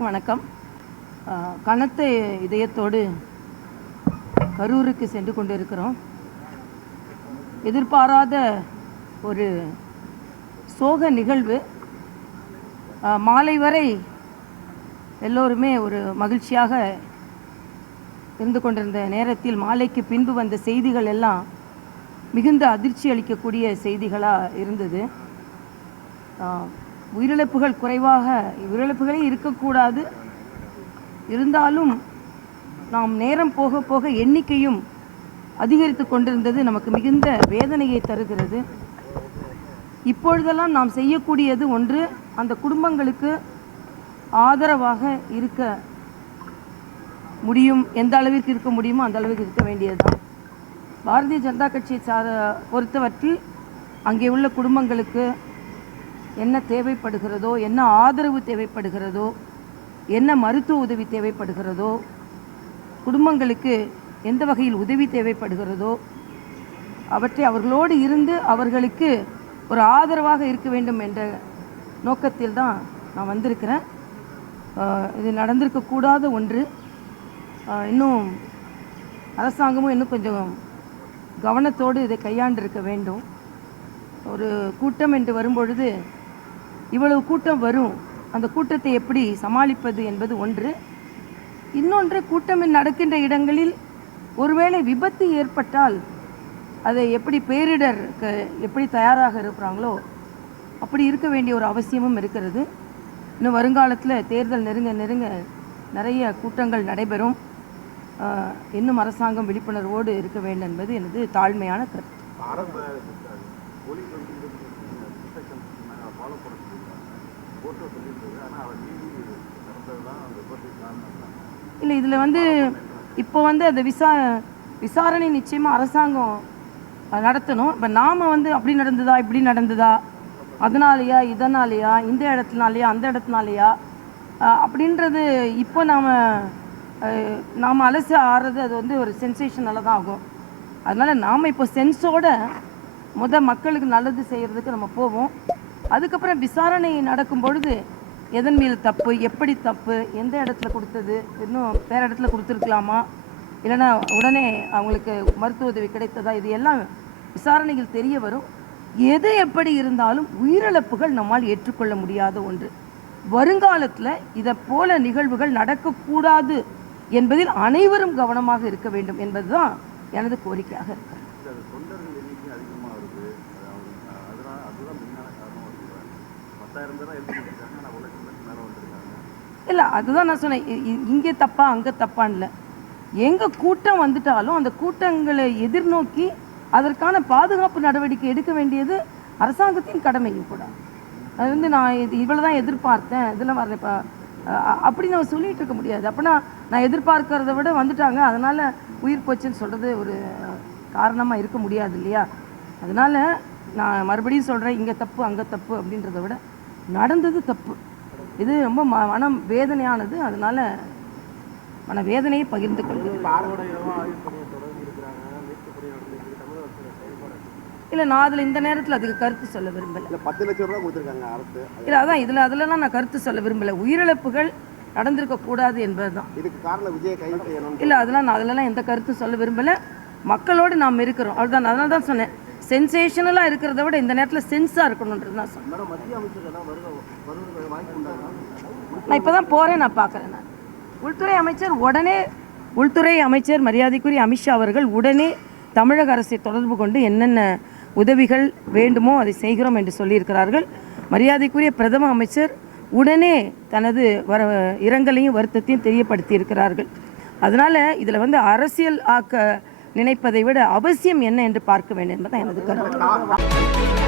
அனைவருக்கும் வணக்கம். கனத்த இதயத்தோடு கரூருக்கு சென்று கொண்டிருக்கிறோம். எதிர்பாராத ஒரு சோக நிகழ்வு. மாலை வரை எல்லோருமே ஒரு மகிழ்ச்சியாக இருந்து கொண்டிருந்த நேரத்தில் மாலைக்கு பின்பு வந்த செய்திகள் எல்லாம் மிகுந்த அதிர்ச்சி அளிக்கக்கூடிய செய்திகளாக இருந்தது. உயிரிழப்புகளே இருக்கக்கூடாது, இருந்தாலும் நாம் நேரம் போக போக எண்ணிக்கையும் அதிகரித்து கொண்டிருந்தது நமக்கு மிகுந்த வேதனையை தருகிறது. இப்பொழுதெல்லாம் நாம் செய்யக்கூடியது ஒன்று, அந்த குடும்பங்களுக்கு ஆதரவாக இருக்க முடியும், எந்த அளவிற்கு இருக்க முடியுமோ அந்த அளவுக்கு இருக்க வேண்டியதுதான். பாரதிய ஜனதா கட்சியை பொறுத்தவற்றில் அங்கே உள்ள குடும்பங்களுக்கு என்ன தேவைப்படுகிறதோ, என்ன ஆதரவு தேவைப்படுகிறதோ, என்ன மருத்துவ உதவி தேவைப்படுகிறதோ, குடும்பங்களுக்கு எந்த வகையில் உதவி தேவைப்படுகிறதோ அவற்றை அவர்களோடு இருந்து அவர்களுக்கு ஒரு ஆதரவாக இருக்க வேண்டும் என்ற நோக்கத்தில் தான் நான் வந்திருக்கிறேன். இது நடந்திருக்கக்கூடாத ஒன்று. இன்னும் அரசாங்கமும் இன்னும் கொஞ்சம் கவனத்தோடு இதை கையாண்டிருக்க வேண்டும். ஒரு கூட்டம் என்று வரும்பொழுது இவ்வளவு கூட்டம் வரும், அந்த கூட்டத்தை எப்படி சமாளிப்பது என்பது ஒன்று. இன்னொன்று, கூட்டம் நடக்கின்ற இடங்களில் ஒருவேளை விபத்து ஏற்பட்டால் அதை எப்படி பேரிடர் எப்படி தயாராக இருக்கிறாங்களோ அப்படி இருக்க வேண்டிய ஒரு அவசியமும் இருக்கிறது. இன்னும் வருங்காலத்தில் தேர்தல் நெருங்க நிறைய கூட்டங்கள் நடைபெறும். இன்னும் அரசாங்கம் விழிப்புணர்வோடு இருக்க வேண்டும் என்பது எனது தாழ்மையான கருத்து. இல்லை, இதில் இப்போ அந்த விசாரணை நிச்சயமாக அரசாங்கம் நடத்தணும். இப்போ நாம் அப்படி நடந்ததா இப்படி நடந்ததா, அதனாலேயா இதனாலேயா, இந்த இடத்துனாலையா அந்த இடத்துனாலையா அப்படின்றது இப்போ நாம் அலசி ஆடுறது அது ஒரு சென்சேஷனால தான் ஆகும். அதனால் நாம் இப்போ சென்ஸோட மக்களுக்கு நல்லது செய்கிறதுக்கு நம்ம போவோம். அதுக்கப்புறம் விசாரணை நடக்கும் பொழுது எதன் மீது தப்பு, எப்படி தப்பு, எந்த இடத்துல கொடுத்தது, இன்னும் வேறு இடத்துல கொடுத்துருக்கலாமா, இல்லைன்னா உடனே அவங்களுக்கு மருத்துவ உதவி கிடைத்ததா, இது எல்லாம் விசாரணைகள் தெரிய வரும். எது எப்படி இருந்தாலும் உயிரிழப்புகள் நம்மால் ஏற்றுக்கொள்ள முடியாத ஒன்று. வருங்காலத்தில் இதை போல நிகழ்வுகள் நடக்கக்கூடாது என்பதில் அனைவரும் கவனமாக இருக்க வேண்டும் என்பதுதான் எனது கோரிக்கையாக இருக்கு. இல்லை, அதுதான் நான் சொன்னேன், இங்கே தப்பா அங்கே தப்பான்னு இல்லை. எங்கே கூட்டம் வந்துட்டாலும் அந்த கூட்டங்களை எதிர்நோக்கி அதற்கான பாதுகாப்பு நடவடிக்கை எடுக்க வேண்டியது அரசாங்கத்தின் கடமையும் கூட. அது நான் இவ்வளோ தான் எதிர்பார்த்தேன், இதெல்லாம் வரல இப்போ அப்படி நம்ம சொல்லிகிட்டு இருக்க முடியாது. அப்போனா நான் எதிர்பார்க்கறத விட வந்துட்டாங்க அதனால் உயிர் போச்சுன்னு சொல்கிறது ஒரு காரணமாக இருக்க முடியாது இல்லையா? அதனால் நான் மறுபடியும் சொல்கிறேன், இங்கே தப்பு அங்கே தப்பு அப்படின்றத விட நடந்தது தப்பு. இது ரொம்ப மனம் வேதனையானது. அதனால் மனவேதனையை பகிர்ந்து கொள்கிறேன். இல்லை, நான் அதில் இந்த நேரத்தில் அதுக்கு கருத்து சொல்ல விரும்பலை. 10 லட்சம் ரூபா கொடுத்துருக்காங்க அரசு. இல்லை, அதான் அதிலலாம் நான் கருத்து சொல்ல விரும்பலை. உயிரிழப்புகள் நடந்திருக்கக்கூடாது என்பது தான் இதுக்கு காரணம். விஜய் கைது செய்யணும். இல்லை, நான் அதிலலாம் எந்த கருத்து சொல்ல விரும்பலை. மக்களோடு நாம் இருக்கிறோம், அவ்வளோதான். அதனால தான் சொன்னேன், சென்சேஷனலாக இருக்கிறத விட இந்த நேரத்தில் சென்ஸாக இருக்கணுன்றது தான் சொன்னேன். நான் இப்போ தான் போகிறேன், நான் பார்க்குறேன். நான் உள்துறை அமைச்சர் மரியாதைக்குரிய அமித்ஷா அவர்கள் உடனே தமிழக அரசை தொடர்பு கொண்டு என்னென்ன உதவிகள் வேண்டுமோ அதை செய்கிறோம் என்று சொல்லியிருக்கிறார்கள். மரியாதைக்குரிய பிரதம அமைச்சர் உடனே தனது இரங்கலையும் வருத்தத்தையும் தெரியப்படுத்தி இருக்கிறார்கள். அதனால் இதில் அரசியல் ஆக்க நினைப்பதை விட அவசியம் என்ன என்று பார்க்க வேண்டும் என்பதுதான் எனது கருத்து.